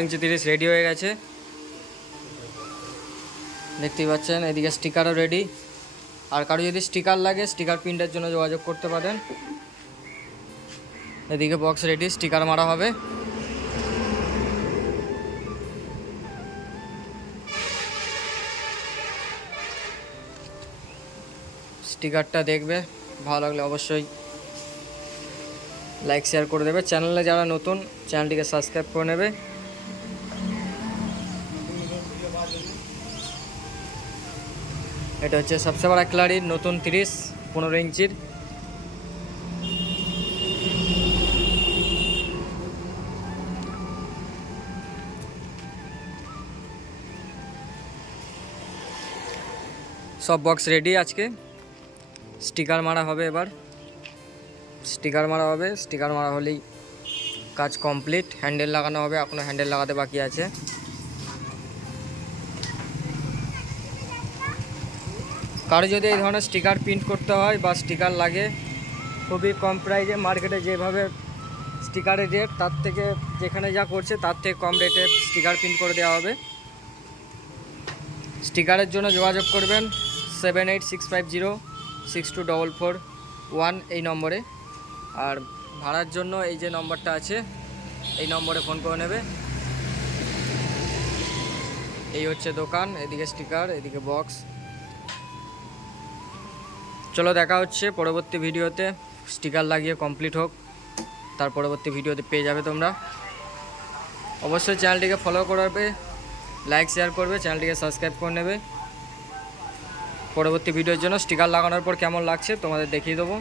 ইঞ্চি ready হয়ে গেছে। দেখতেই পাচ্ছেন, এদিকে স্টিকারও রেডি আর কারও যদি স্টিকার লাগে স্টিকার প্রিন্টের জন্য যোগাযোগ করতে পারেন। এদিকে বক্স রেডি স্টিকার মারা হবে। স্টিকারটা দেখবে, ভালো লাগলে অবশ্যই লাইক শেয়ার করে দেবে। চ্যানেলে যারা নতুন চ্যানেলটিকে সাবস্ক্রাইব করে নেবে। এটা হচ্ছে সবচেয়ে বড় ক্লারির নতুন তিরিশ, পনেরো ইঞ্চির। সব বক্স রেডি আজকে। স্টিকার মারা হবে এবার। স্টিকার মারা হবে, স্টিকার মারা হলেই কাজ কমপ্লিট। হ্যান্ডেল লাগানো হবে এখনও হ্যান্ডেল লাগাতে বাকি আছে। কারও যদি এই ধরনের স্টিকার প্রিন্ট করতে হয় বা স্টিকার লাগে, খুবই কম প্রাইজে মার্কেটে যেভাবে স্টিকারের রেট তার থেকে যেখানে যা করছে, তার থেকে কম রেটে স্টিকার প্রিন্ট করে দেওয়া হবে। স্টিকারের জন্য যোগাযোগ করবেন seven eight six five zero six two double four one এই নম্বরে। আর ভাড়ার জন্য এই যে নম্বরটা আছে, এই নম্বরে ফোন করে নেবে। এই হচ্ছে দোকান, এদিকে স্টিকার এদিকে বক্স চলো দেখা হচ্ছে পরবর্তী ভিডিওতে। স্টিকার লাগিয়ে কমপ্লিট হোক। তার পরবর্তী ভিডিওতে পেয়ে যাবে তোমরা। অবশ্যই চ্যানেলটিকে ফলো করবে লাইক শেয়ার করবে, চ্যানেলটিকে সাবস্ক্রাইব করে নেবে। পরবর্তী ভিডিওর জন্য স্টিকার লাগানোর পর কেমন লাগছে তোমাদের দেখিয়ে দেবো।